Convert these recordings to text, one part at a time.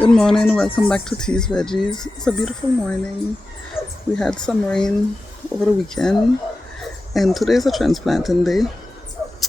Good morning, welcome back to Teas Veggies. It's a beautiful morning. We had some rain over the weekend and today is a transplanting day.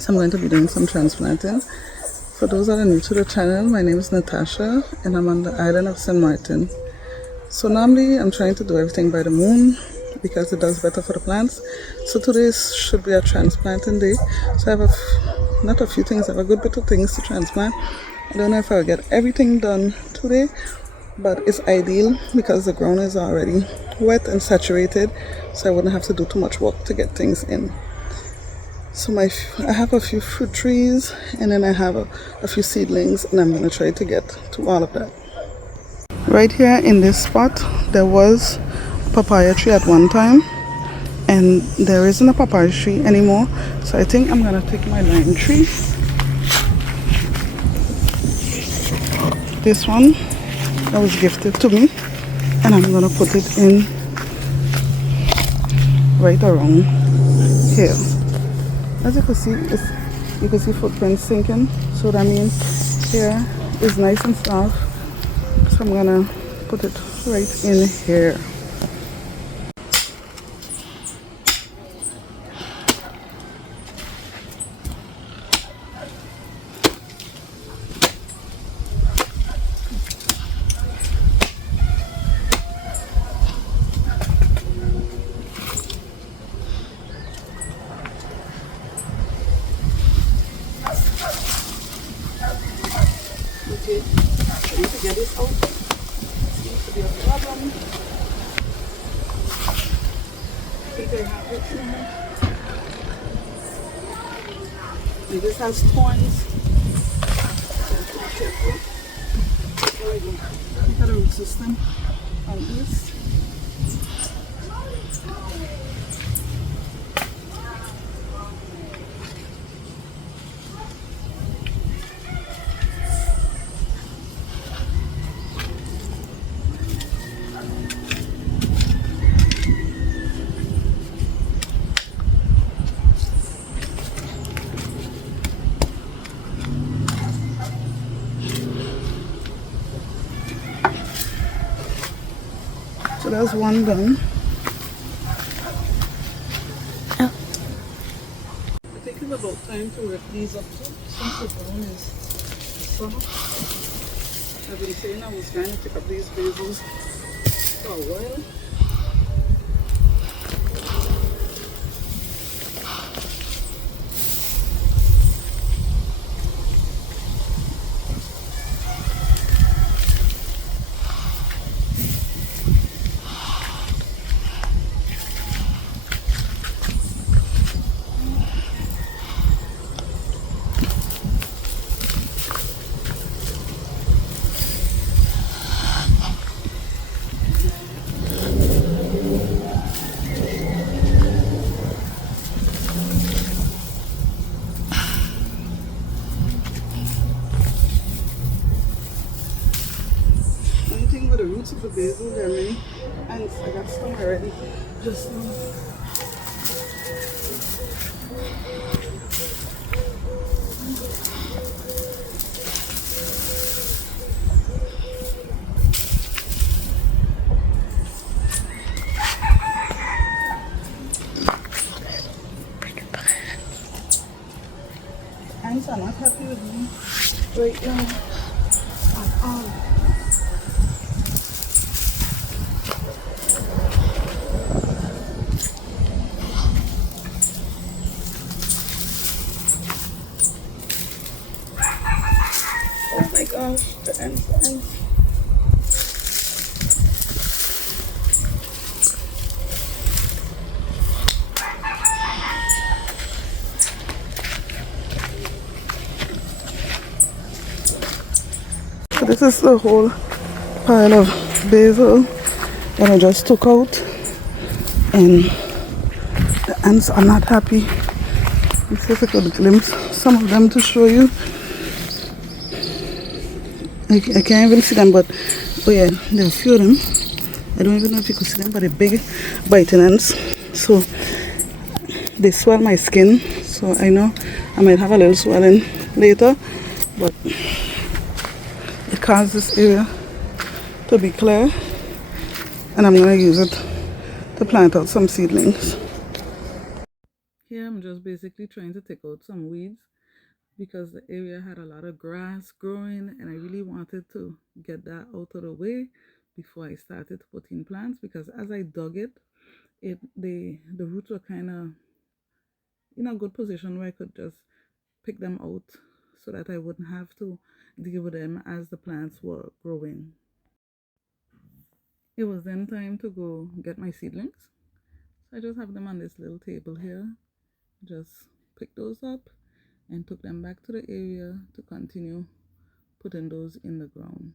So I'm going to be doing some transplanting. For those that are new to the channel, my name is Natasha and I'm on the island of St. Martin. So normally I'm trying to do everything by the moon because it does better for the plants. So today should be a transplanting day. So I have not a few things, I have a good bit of things to transplant. I don't know if I'll get everything done today, but it's ideal because the ground is already wet and saturated, so I wouldn't have to do too much work to get things in. So I have a few fruit trees and then I have a few seedlings, and I'm going to try to get to all of that. Right here in this spot, there was a papaya tree at one time, and there isn't a papaya tree anymore, so I think I'm going to take my lime tree. This one that was gifted to me, and I'm gonna put it in right around here. As you can see, you can see footprints sinking, so that means here is nice and soft. So I'm gonna put it right in here. Okay, I need to get this out. Seems to be a problem. And this has thorns. Look at the root system on this. So that's one done. I think it's about time to rip these up too, since the bone is soft. I've been saying I was going to pick up these basils for a while. With the roots of the basil, there are many ants. I got stung already just now. Ants are not happy with me right now at all. Oh my gosh, the ants, the ants. So this is the whole pile of basil that I just took out, and the ants are not happy. Let's see if I could glimpse some of them to show you. I can't even see them, but oh yeah, there are a few of them. I don't even know if you could see them, but they're big biting ants. So they swell my skin, so I know I might have a little swelling later, but it caused this area to be clear, and I'm going to use it to plant out some seedlings. Here I'm just basically trying to take out some weeds because the area had a lot of grass growing, and I really wanted to get that out of the way before I started to put in plants, because as I dug it, the roots were kind of in a good position where I could just pick them out so that I wouldn't have to deal with them as the plants were growing. It was then time to go get my seedlings. So I just have them on this little table here. Just picked those up and took them back to the area to continue putting those in the ground.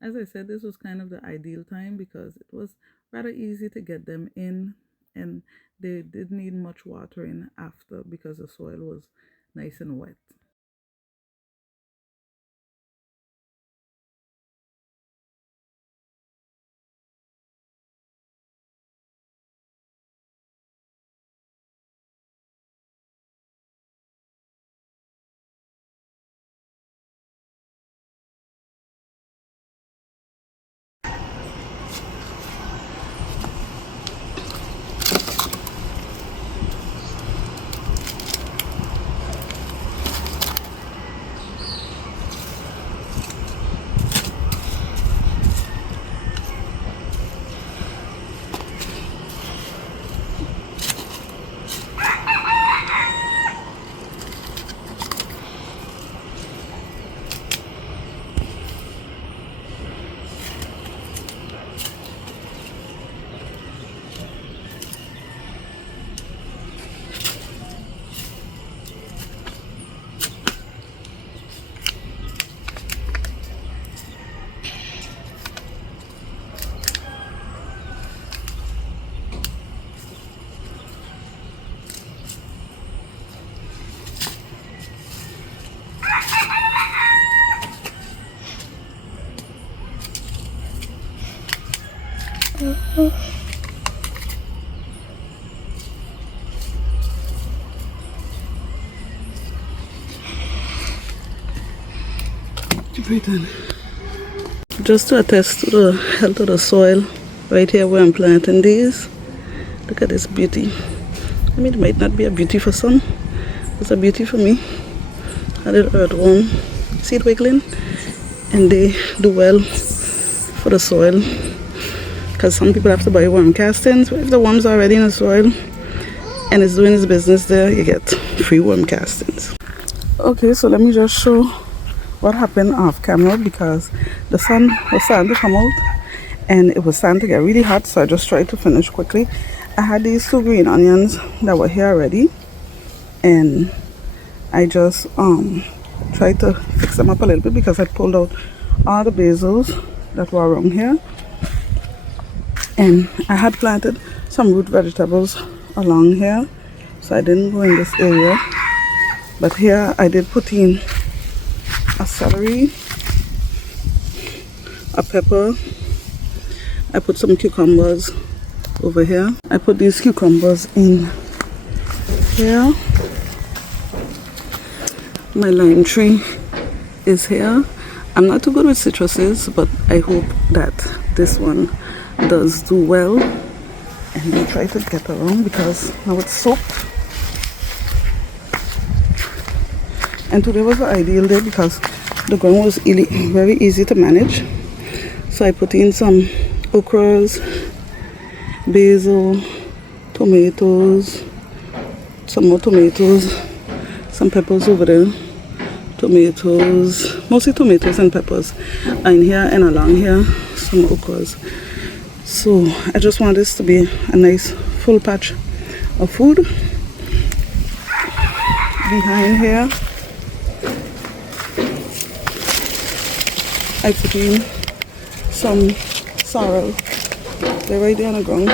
As I said, this was kind of the ideal time because it was rather easy to get them in, and they didn't need much watering after because the soil was nice and wet. Just to attest to the health of the soil, right here where I'm planting these, look at this beauty. I mean, it might not be a beauty for some, it's a beauty for me. A little earthworm seed wiggling, and they do well for the soil, because some people have to buy worm castings, but if the worm's already in the soil and it's doing its business there, you get free worm castings. Okay, so let me just show what happened off camera, because the sun was starting to come out and it was starting to get really hot, so I just tried to finish quickly. I had these 2 green onions that were here already, and I just tried to fix them up a little bit because I pulled out all the basils that were around here, and I had planted some root vegetables along here, so I didn't go in this area, but here I did put in a celery, a pepper. I put some cucumbers over here. I put these cucumbers in here. My lime tree is here. I'm not too good with citruses, but I hope that this one does do well. And we try to get around because now it's soaked. And today was the ideal day because the ground was very easy to manage. So I put in some okras, basil, tomatoes, some more tomatoes, some peppers over there, tomatoes, mostly tomatoes and peppers, and here and along here some okras. So I just want this to be a nice full patch of food. Behind here I put in some sorrel. They're right there on the ground.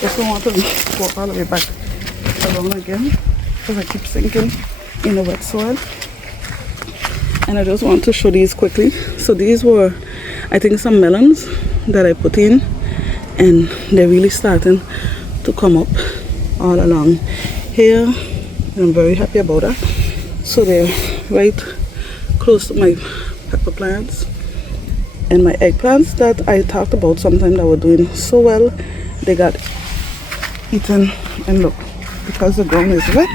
Just don't want to walk all the way back around again because I keep sinking in the wet soil. And I just want to show these quickly. So these were, I think, some melons that I put in, and they're really starting to come up all along here, and I'm very happy about that. So they're right close to my pepper plants and my eggplants that I talked about sometime that were doing so well. They got eaten, and look, because the ground is wet,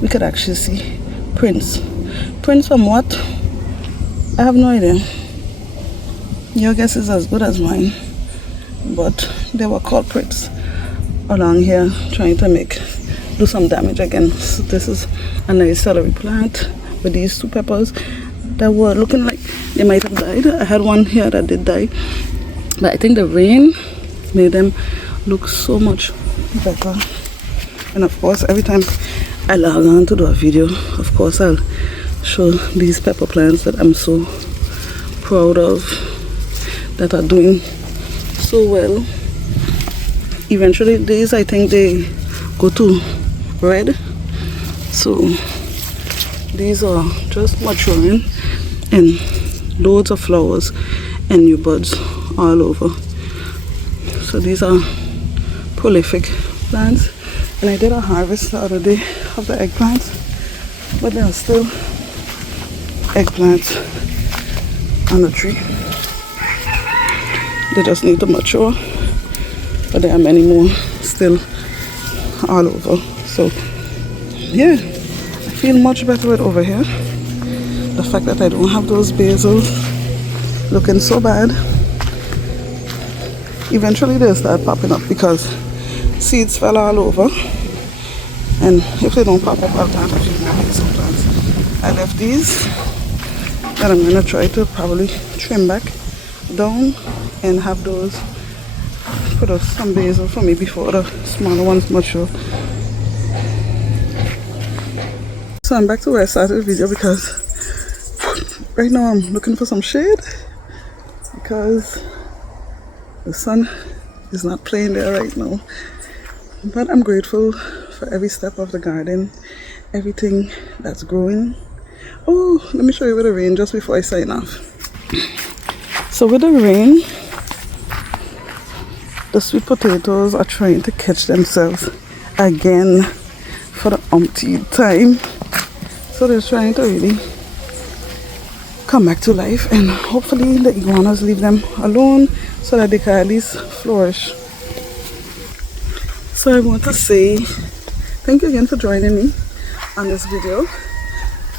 we could actually see prints from what? I have no idea. Your guess is as good as mine, but there were culprits along here trying to do some damage again. So this is a nice celery plant with these two peppers that were looking like they might have died. I had one here that did die, but I think the rain made them look so much better. And of course, every time I log on to do a video, of course I'll show these pepper plants that I'm so proud of, that are doing so well. Eventually these, I think they go to red, so these are just maturing and loads of flowers and new buds all over. So these are prolific plants, and I did a harvest the other day of the eggplants, but there are still eggplants on the tree. They just need to mature, but there are many more still all over. So yeah, I feel much better with over here. The fact that I don't have those basils looking so bad. Eventually they'll start popping up because seeds fell all over, and if they don't pop up, I'll plant a few more basil plants. I left these that I'm gonna try to probably trim back down and have those put up some basil for me before the smaller ones mature. So I'm back to where I started the video, because right now I'm looking for some shade because the sun is not playing there right now. But I'm grateful for every step of the garden, everything that's growing. Oh, let me show you with the rain just before I sign off. So with the rain, the sweet potatoes are trying to catch themselves again for the umpteenth time. So they're trying to really come back to life, and hopefully the iguanas leave them alone so that they can at least flourish. So I want to say thank you again for joining me on this video.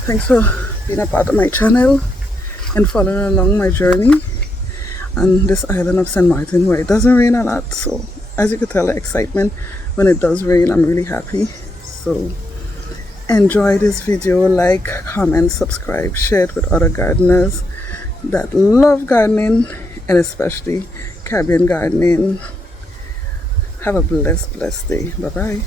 Thanks for being a part of my channel and following along my journey on this island of St. Martin, where it doesn't rain a lot. So as you can tell, the excitement when it does rain, I'm really happy. So enjoy this video, like, comment, subscribe, share it with other gardeners that love gardening, and especially Caribbean gardening. Have a blessed day. Bye bye.